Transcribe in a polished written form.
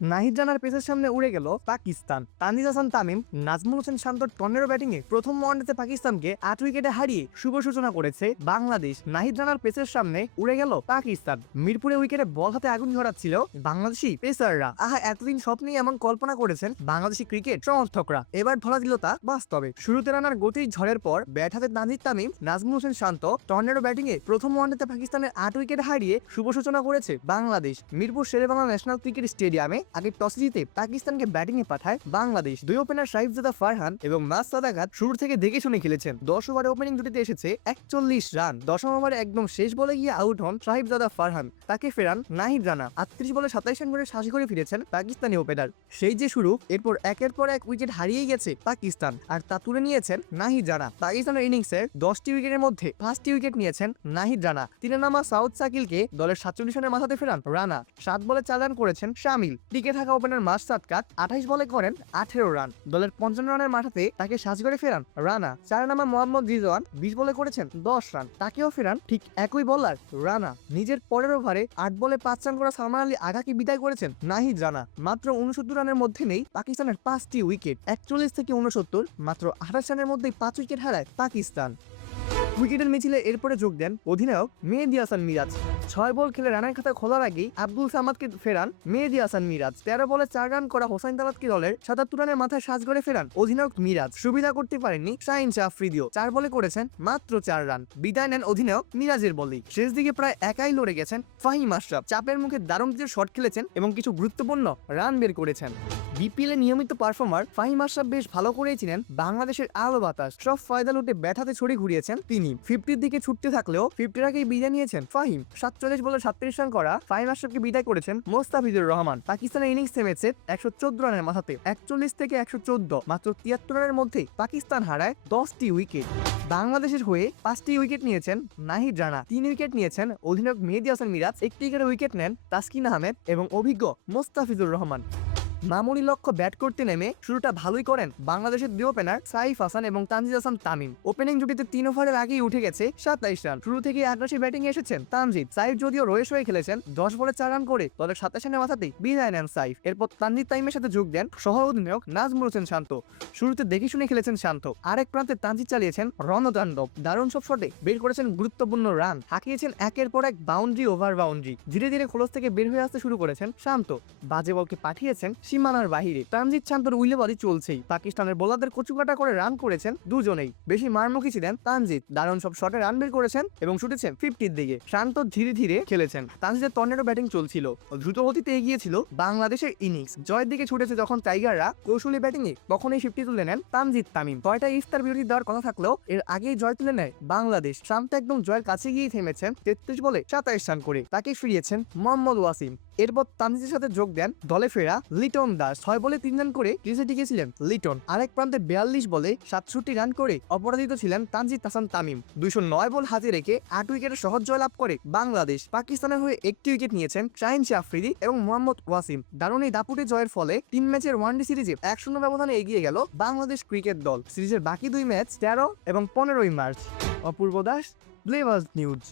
নাহিদ রানার পেসের সামনে উড়ে গেল পাকিস্তান। তানজিদ হাসান তামিম, নাজমুল হোসেন শান্তর টর্নেডো ব্যাটিংয়ে প্রথম ওয়ানডেতে পাকিস্তানকে 8 উইকেটে হারিয়ে শুভ সূচনা করেছে বাংলাদেশ। নাহিদ রানার পেসের সামনে উড়ে গেল পাকিস্তান। মিরপুরে উইকেটে বল হাতে আগুন ঝরাচ্ছিল বাংলাদেশি পেসাররা। এতদিন স্বপ্নেই এমন কল্পনা করেছেন বাংলাদেশি ক্রিকেট সমর্থকরা, এবার ধরা দিল তা বাস্তবে। শুরুতে রানার গতির ঝড়ের পর ব্যাট হাতে তানজিদ তামিম, নাজমুল হোসেন শান্ত টর্নেডো ব্যাটিংয়ে প্রথম ওয়ানডেতে পাকিস্তানের 8 উইকেট হারিয়ে শুভ সূচনা করেছে বাংলাদেশ। মিরপুর শেরেবাংলা ন্যাশনাল ক্রিকেট স্টেডিয়ামে আগে টস জিতে পাকিস্তানকে ব্যাটিংয়ে পাঠায় বাংলাদেশ। দুই ওপেনার সাইফজাদা ফারহান এবং মাস সাদাকাত শুরু থেকে দেখে শুনে খেলেছেন। 10 ওভারে ওপেনিং জুটিতে এসেছে 41 রান। 10ম ওভারে একদম শেষ বলে গিয়ে আউট হন সাইফজাদা ফারহান, তাকে ফেরান নাহিদ রানা। 38 বলে 27 রান করে শাসি করে ফিরেছেন পাকিস্তানি ওপেনার। সেই যে শুরু, এরপর একের পর এক উইকেট হারিয়ে গেছে পাকিস্তান, আর তা তুলে নিয়েছেন নাহিদ রানা। পাকিস্তানের ইনিংসের 10টি উইকেটের মধ্যে 5টি উইকেট নিয়েছেন নাহিদ রানা। তিনে নামা সাউথ সাকিলকে দলের 47 রানের মাথাতে ফেরান রানা। 7 বলে 4 রান করেছেন শামিল। টিকে থাকা ওপেনার মাস সাদকাত 28 বলে করেন 18 রান। দলের 55 রানের মাথাতে তাকে সাজ করে ফেরান রানা। 4 নামা মোহাম্মদ রিজওয়ান 20 বলে করেছেন 10 রান, তাকেও ফেরান ঠিক একই বোলার রানা। নিজের পরের ওভারে 8 বলে 5 রান করা সালমান আলী আগাকে বিদায় করেছেন নাহিদ রানা। মাত্র 69 রানের মধ্যে নেই পাকিস্তানের 5টি উইকেট। 41 থেকে 69, মাত্র 28 রানের মধ্যেই 5 উইকেট হারায় পাকিস্তান। উইকেটের মিছিলে এরপরে যোগ দেন অধিনায়ক মেহেদী হাসান মিরাজ। 6 বল খেলে রানের খাতা খোলার আগেই আব্দুল সামাদকে ফেরান মেহেদী হাসান মিরাজ। 13 বলে 4 রান করা হোসাইন তালাতকে দলের 77 রানের মাথায় সাজ করে ফেরান অধিনায়ক মিরাজ। সুবিধা করতে পারেননি শাহিন শাহ আফ্রিদিও। 4 বলে করেছেন মাত্র 4 রান। বিদায় নেন অধিনায়ক মিরাজের বলেই। শেষ দিকে প্রায় একাই লড়ে গেছেন ফাহিম আশরাফ। চাপের মুখে দারুণ কিছু শট খেলেছেন এবং কিছু গুরুত্বপূর্ণ রান বের করেছেন। বিপিএল এ নিয়মিত পারফর্মার ফাহিম আশরাফ বেশ ভালো করেই ছিলেন বাংলাদেশের আলো বাতাস। সব ফায়দা লুটে ব্যাট হাতে ছড়ি ঘুরিয়েছেন তিনি। 50-র দিকে ছুটতে থাকলেও 50-র আগেই বিদায় নিয়েছেন ফাহিম। 47 বলে 37 রান করা ফাহিম আশরাফকে বিদায় করেছেন মোস্তাফিজুর রহমান। পাকিস্তানের ইনিংস থেমেছে 114 রানের মাথাতে। 41 থেকে 114, মাত্র 73 রানের মধ্যে পাকিস্তান হারায় 10টি উইকেট। বাংলাদেশের হয়ে 5টি উইকেট নিয়েছেন নাহিদ রানা। 3 উইকেট নিয়েছেন অধিনায়ক মেহেদী হাসান মিরাজ। 1টি উইকেট নেন তাসকিন আহমেদ এবং অভিজ্ঞ মোস্তাফিজুর রহমান। মামুনি লক্ষ্য ব্যাট করতে নেমে শুরুটা ভালোই করেন বাংলাদেশের দুই ওপেনার সাইফ হাসান এবং তানজিদ হাসান তামিম। ওপেনিং জুটিতে 3 ওভারের আগেই উঠে গেছে 27 রান। শুরু থেকে আগ্রাসী ব্যাটিং এসেছেন তানজিদ। সাইফ যদিও রয়েস হয়ে খেলেছেন, 10 বলে 4 রান করে দলের 27 রানের মাথাতেই বিদায় নেন সাইফ। এরপর তানজিদ তামিমের সাথে যোগ দেন সহ অধিনায়ক নাজমুল হোসেন শান্ত। শুরুতে দেখে শুনে খেলেছেন শান্ত। আরেক প্রান্তে তানজিদ চালিয়েছেন রণতাণ্ডব। দারুণ সব শটে বের করেছেন গুরুত্বপূর্ণ রান, হাঁকিয়েছেন একের পর এক বাউন্ডারি ওভার বাউন্ডারি। ধীরে ধীরে খোলস থেকে বের হয়ে আসতে শুরু করেছেন শান্ত। বাজে বলকে পাঠিয়েছেন সীমানার বাহিরে। তানজিদ শান্তর উইলেবাজি চলছেই। পাকিস্তানের বোলারদের কচুকাটা করে রান করেছেন দুজনেই। বেশি মারমুখী ছিলেন তানজিদ। দারুণ সব শটে রান বের করেছেন এবং ছুটেছেন 50-র দিকে। শান্ত ধীরে ধীরে খেলেছেন। তানজিদের টর্নেডো ব্যাটিং চলছিল। দ্রুত গতিতে এগিয়েছিল বাংলাদেশের ইনিংস। জয়ের দিকে ছুটেছে যখন টাইগাররা কৌশলী ব্যাটিংয়ে, তখনই 50 তুলে নেন তানজিদ তামিম। 6টা ইফতার বিরতি দেওয়ার কথা থাকলেও এর আগেই জয় তুলে নেয় বাংলাদেশ। শান্ত একদম জয়ের কাছে গিয়ে থেমেছেন 33 বলে 27 রান করে। তাকে ফিরিয়েছেন মোহাম্মদ ওয়াসিম। এরপর তানজিদের সাথে যোগ দেন দলে ফেরা লিটন দাস। 6 বলে 3 রান করে ক্রিজে টিকেছিলেন লিটন। আরেক প্রান্তে 42 বলে 67 রান করে অপরাজিত ছিলেন তানজিদ হাসান তামিম। 209 বল হাতে রেখে 8 উইকেটের সহজ জয়লাভ করে বাংলাদেশ। পাকিস্তানের হয়ে 1টি উইকেট নিয়েছেন শাহিন শাহ আফ্রিদি এবং মোহাম্মদ ওয়াসিম। দারুণ এই দাপুটে জয়ের ফলে 3 ম্যাচের ওয়ানডে সিরিজে 1-0 ব্যবধানে এগিয়ে গেল বাংলাদেশ ক্রিকেট দল। সিরিজের বাকি 2 ম্যাচ 13 এবং 15ই মার্চ। অপূর্ব দাস, ব্লেভার্স নিউজ।